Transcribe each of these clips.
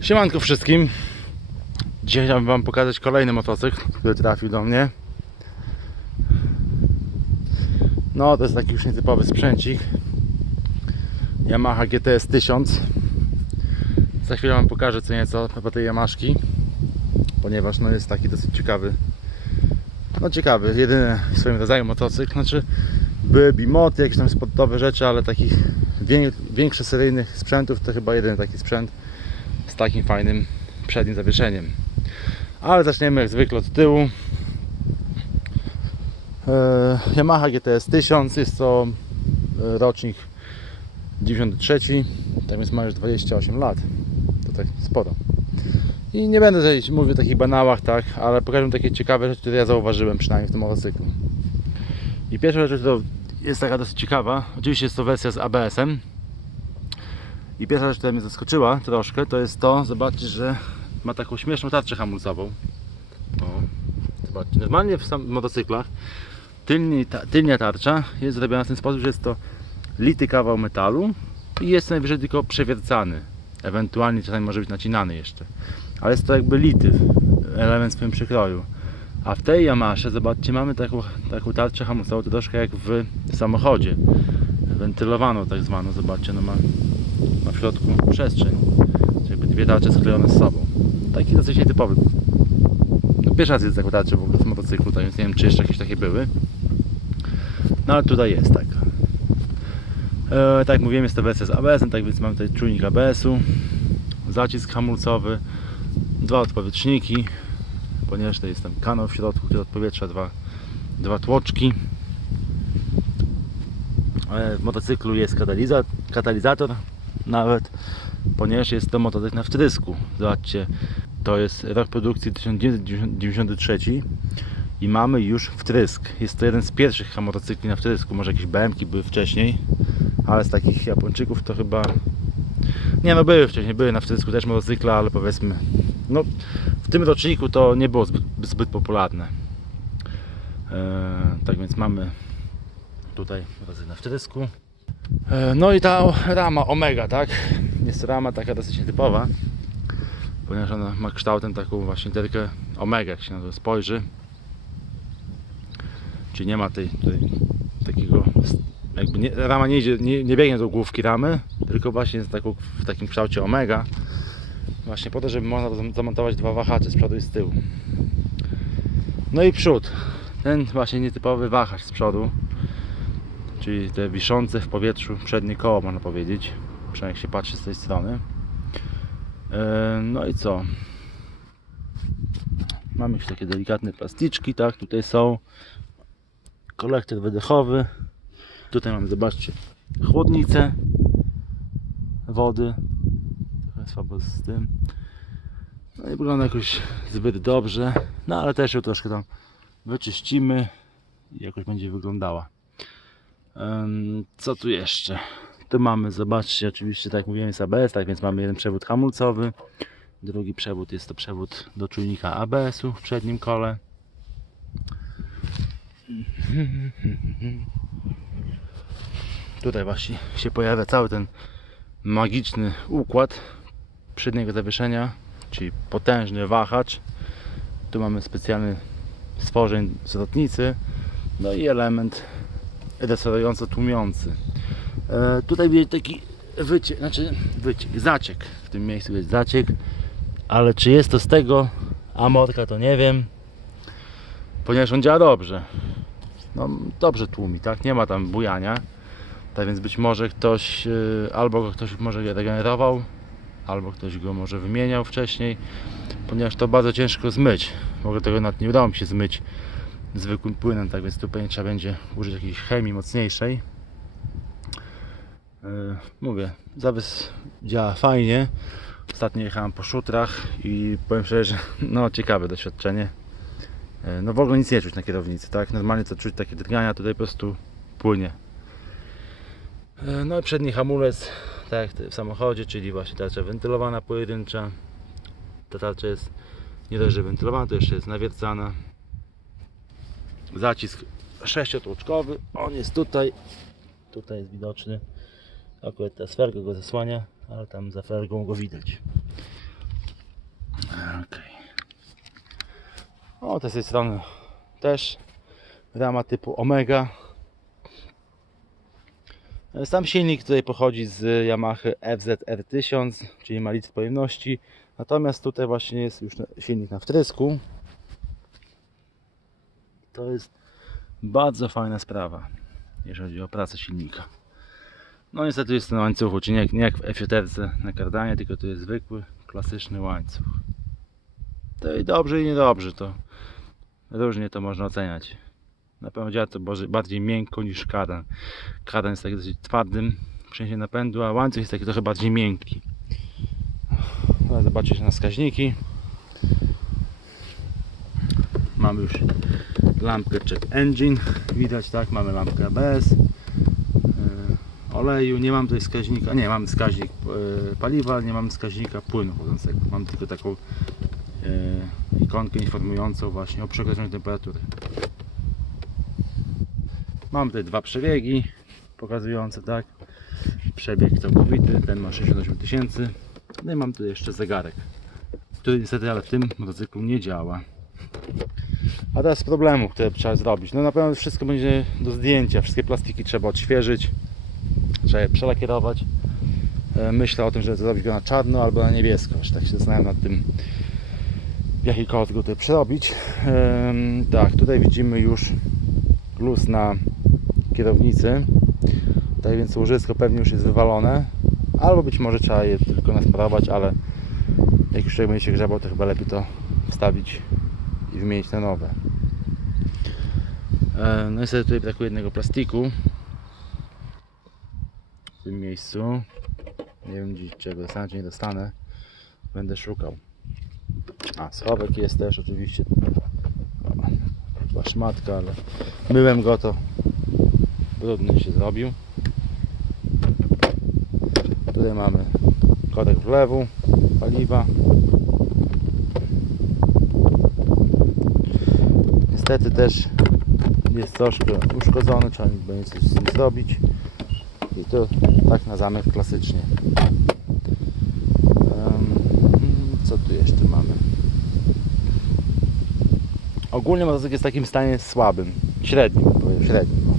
Siemanko wszystkim. Dzisiaj chciałbym Wam pokazać kolejny motocykl, który trafił do mnie. No, to jest taki już nietypowy sprzęcik. Yamaha GTS 1000. Za chwilę Wam pokażę co nieco po tej Yamaszki, ponieważ no, jest taki dosyć ciekawy. No ciekawy, jedyny w swoim rodzaju motocykl. Znaczy, były bimoty, jakieś tam sportowe rzeczy, ale takich wię- większych seryjnych sprzętów to chyba jeden taki sprzęt takim fajnym przednim zawieszeniem. Ale zaczniemy jak zwykle od tyłu. E, Yamaha GTS 1000 jest to e, rocznik 93, tak więc ma już 28 lat. To tak sporo. I nie będę tutaj mówił o takich banałach, tak, ale pokażę takie ciekawe rzeczy, które ja zauważyłem przynajmniej w tym motocyklu. I pierwsza rzecz to jest taka dosyć ciekawa. Oczywiście jest to wersja z ABS-em. I pierwsza rzecz, która mnie zaskoczyła troszkę, to jest to, zobaczcie, że ma taką śmieszną tarczę hamulcową. O, zobaczcie. Normalnie w motocyklach tylni, ta, tylnia tarcza jest zrobiona w ten sposób, że jest to lity kawał metalu i jest najwyżej tylko przewiercany. Ewentualnie czasami może być nacinany jeszcze. Ale jest to jakby lity element w swoim przekroju. A w tej Yamasze, zobaczcie, mamy taką, taką tarczę hamulcową, to troszkę jak w samochodzie. Wentylowaną tak zwaną, zobaczcie, no ma, ma w środku przestrzeń. Jakby dwie tarcze sklejone z sobą. Taki dosyć nietypowy. No, pierwszy raz jest taką tarczę w ogóle w motocyklu, tak więc nie wiem czy jeszcze jakieś takie były. No ale tutaj jest tak. E, tak jak mówiłem, jest to wersja z ABS-em, tak więc mamy tutaj czujnik ABS-u, zacisk hamulcowy, dwa odpowietrzniki, ponieważ to jest tam kanał w środku, który odpowietrza dwa, dwa tłoczki. E, W motocyklu jest kataliza- katalizator nawet, ponieważ jest to motocykl na wtrysku. Zobaczcie, to jest rok produkcji 1993 i mamy już wtrysk. Jest to jeden z pierwszych motocykli na wtrysku. Może jakieś BMki były wcześniej, ale z takich Japończyków to chyba. Nie no, były wcześniej, były na wtrysku też motocykle, ale powiedzmy, no w tym roczniku to nie było zbyt, zbyt popularne. E, tak więc mamy tutaj motocykl na wtrysku. E, no i ta rama Omega, tak? Jest rama taka dosyć nietypowa, ponieważ ona ma kształtem taką właśnie literkę Omega, jak się na to spojrzy. Czyli nie ma tej, tej takiego jakby nie, rama nie, idzie, nie, nie biegnie do główki ramy, tylko właśnie jest taką, w takim kształcie Omega. Właśnie po to, żeby można zam- zamontować dwa wahacze z przodu i z tyłu. No i przód. Ten właśnie nietypowy wahacz z przodu. Czyli te wiszące w powietrzu przednie koło można powiedzieć. Przynajmniej jak się patrzy z tej strony. E, No i co? Mamy już takie delikatne plasticzki, tak? Tutaj są kolektor wydechowy. Tutaj mamy, zobaczcie, chłodnicę wody. Trochę słabo z tym. No nie wygląda jakoś zbyt dobrze. No ale też ją troszkę tam wyczyścimy i jakoś będzie wyglądała. Co tu jeszcze? Tu mamy, zobaczcie, oczywiście tak jak mówiłem jest ABS, tak więc mamy jeden przewód hamulcowy. Drugi przewód jest to przewód do czujnika ABS-u w przednim kole. Tutaj właśnie się pojawia cały ten magiczny układ przedniego zawieszenia, czyli potężny wahacz. Tu mamy specjalny stworzeń z lotnicy, no i element resorująco tłumiący. E, tutaj widać taki wyciek, znaczy wyciek, zaciek. W tym miejscu jest zaciek, ale czy jest to z tego Amorka to nie wiem, ponieważ on działa dobrze. No, dobrze tłumi, tak? Nie ma tam bujania. Tak więc być może ktoś, y, albo go ktoś może regenerował, albo ktoś go może wymieniał wcześniej, ponieważ to bardzo ciężko zmyć. Mogę tego nawet nie udało mi się zmyć zwykłym płynem, tak więc tu pewnie trzeba będzie użyć jakiejś chemii mocniejszej. Y, Mówię, zawys działa fajnie. Ostatnio jechałem po szutrach i powiem szczerze, że no ciekawe doświadczenie. Y, No w ogóle nic nie czuć na kierownicy, tak? Normalnie co czuć takie drgania, tutaj po prostu płynie. E, No i przedni hamulec, tak jak w samochodzie, czyli właśnie tarcza wentylowana pojedyncza. Ta tarcza jest nie dość, że wentylowana, to jeszcze jest nawiercana. Zacisk sześciotłoczkowy, on jest tutaj, tutaj jest widoczny. Akurat ta sferga go zasłania, ale tam za felgą go widać. Okej. O, to z tej strony też rama typu Omega. Sam silnik tutaj pochodzi z Yamaha FZR1000, czyli ma litr pojemności. Natomiast tutaj właśnie jest już silnik na wtrysku. To jest bardzo fajna sprawa, jeżeli chodzi o pracę silnika. No niestety jest na łańcuchu, czyli nie nie jak w F1 na kardanie, tylko to jest zwykły, klasyczny łańcuch. To i dobrze i niedobrze, to różnie to można oceniać. Na pewno działa to bardziej miękko niż kardan. Kardan jest taki dosyć twardym przęsie napędu, a łańcuch jest taki trochę bardziej miękki. Ale zobaczcie na wskaźniki. Mamy już lampkę check engine. Widać tak, mamy lampkę ABS. Yy, oleju, nie mam tutaj wskaźnika, nie mam wskaźnik yy, paliwa, nie mam wskaźnika płynu chodzącego. Mam tylko taką yy, ikonkę informującą właśnie o przekroczeniu temperatury. Mam tutaj dwa przebiegi pokazujące, tak? Przebieg całkowity, ten ma 68 tysięcy. No i mam tu jeszcze zegarek, który niestety ale w tym motocyklu nie działa. A teraz problemów, które trzeba zrobić. No na pewno wszystko będzie do zdjęcia, wszystkie plastiki trzeba odświeżyć, trzeba je przelakierować. E, Myślę o tym, żeby zrobić go na czarno albo na niebiesko. Już tak się zastanawiam nad tym, w jaki kolor go tutaj przerobić. Tak, tutaj widzimy już luz na kierownicy. Tutaj więc łożysko pewnie już jest wywalone. Albo być może trzeba je tylko nasparować, ale jak już będzie się grzebał, to chyba lepiej to wstawić i wymienić na nowe. E, No niestety tutaj brakuje jednego plastiku w tym miejscu. Nie wiem dziś czego dostanę, czy nie dostanę. Będę szukał. A, schowek jest też oczywiście. Chyba szmatka, ale myłem go to brudny się zrobił. Tutaj mamy korek wlewu, paliwa. Niestety też jest troszkę uszkodzony, trzeba będzie coś z tym zrobić. I to tak na zamek klasycznie. Co tu jeszcze mamy? Ogólnie motocykl jest w takim stanie słabym, średnim, powiem średnim. no.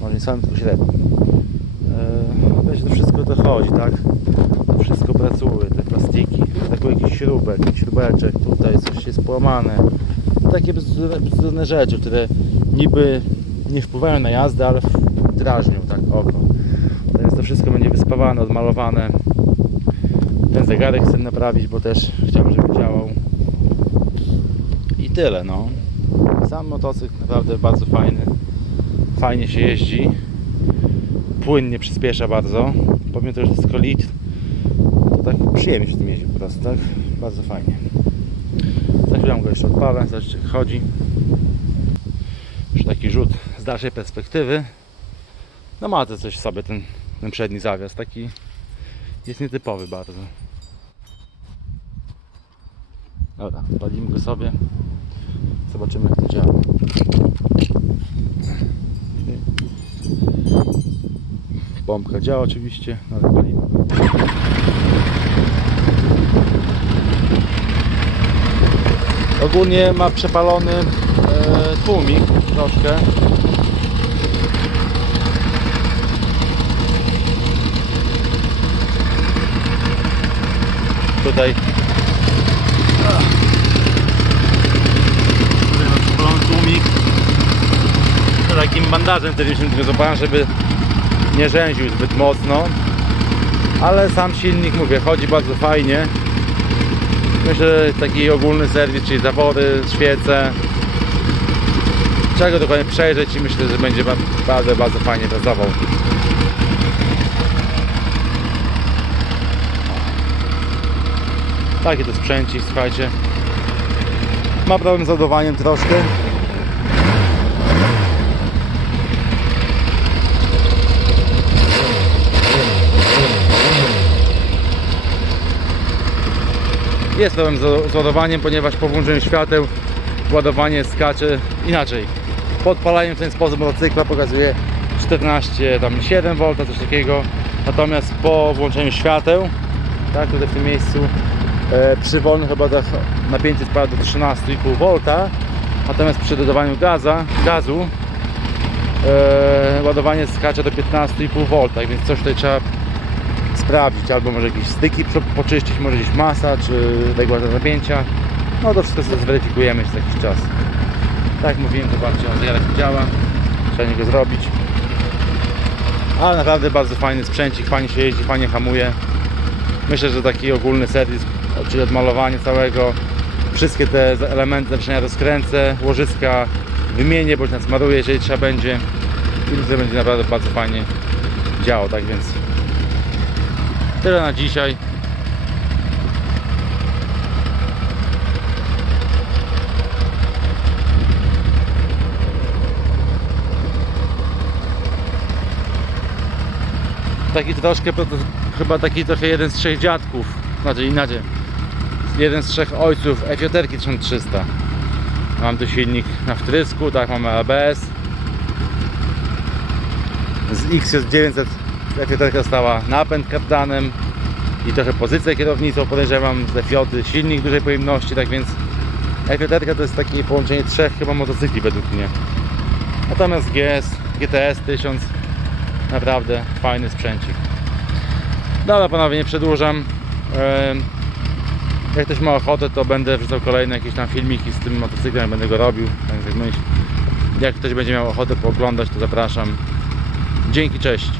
Może nie samym, tylko średnim. Wiecie, to wszystko to chodzi, tak? To wszystko pracuje, te plastiki, brakuje jakichś śrubek, śrubeczek, tutaj coś jest połamane. Takie bzdurne, bzdurne rzeczy, które niby nie wpływają na jazdę, ale drażnią tak oko. Więc to wszystko będzie wyspawane, odmalowane. Ten zegarek chcę naprawić, bo też chciałbym, żeby działał. I tyle, no. Sam motocykl naprawdę bardzo fajny. Fajnie się jeździ. Płynnie przyspiesza bardzo. Pomimo tego, że to jest tylko litr, to tak przyjemnie się tym jeździ po prostu, tak? Bardzo fajnie. Chwilę go jeszcze odpalę, zobaczcie jak chodzi. Już taki rzut z dalszej perspektywy. No ma to coś w sobie ten, ten przedni zawias, taki jest nietypowy bardzo. Dobra, palimy go sobie. Zobaczymy jak to działa. Bombka działa oczywiście, no ale palimy. Ogólnie ma przepalony e, tłumik troszkę. Tutaj przepalony tłumik. To takim bandażem wtedy się tylko złapałem, żeby nie rzęził zbyt mocno. Ale sam silnik, mówię, chodzi bardzo fajnie. Myślę, że taki ogólny serwis, czyli zawory, świece. Trzeba go dokładnie przejrzeć i myślę, że będzie ba- bardzo, bardzo fajnie pracował. Taki to sprzęcik, słuchajcie. Ma problem z ładowaniem troszkę. Jest problem z ładowaniem, ponieważ po włączeniu świateł ładowanie skacze inaczej. Po odpalaniu w ten sposób motocykla pokazuje 14, tam 7V, coś takiego. Natomiast po włączeniu świateł, tak tutaj w tym miejscu e, przy wolnym chyba tak napięcie spada do 13,5 V natomiast przy dodawaniu gaza, gazu e, ładowanie skacze do 15,5 V tak więc coś tutaj trzeba sprawdzić albo może jakieś styki po- poczyścić, może gdzieś masa czy regulator napięcia. No to wszystko sobie zweryfikujemy za jakiś czas. Tak jak mówiłem to bardziej on zegarek działa. Trzeba niego zrobić. Ale naprawdę bardzo fajny sprzęcik, fajnie się jeździ, fajnie hamuje. Myślę, że taki ogólny serwis czyli odmalowanie całego wszystkie te elementy zawieszenia rozkręcę łożyska wymienię, bądź nasmaruję, jeżeli trzeba będzie. I będzie naprawdę bardzo fajnie działał, tak więc tyle na dzisiaj taki troszkę, chyba taki trochę jeden z trzech dziadków, znaczy inaczej, jeden z trzech ojców Efioterki 1300. Mam tu silnik na wtrysku, tak, mamy ABS. Z X jest 900, Efioterka stała napęd kardanem i trochę pozycję kierownicą, podejrzewam, z Efioty, silnik dużej pojemności, tak więc Efioterka to jest takie połączenie trzech chyba motocykli według mnie. Natomiast GS, GTS 1000 Naprawdę fajny sprzęcik. Dobra panowie, nie przedłużam. Jak ktoś ma ochotę, to będę wrzucał kolejne jakieś tam filmiki z tym motocyklem, będę go robił. Tak. Jak ktoś będzie miał ochotę pooglądać, to zapraszam. Dzięki, cześć.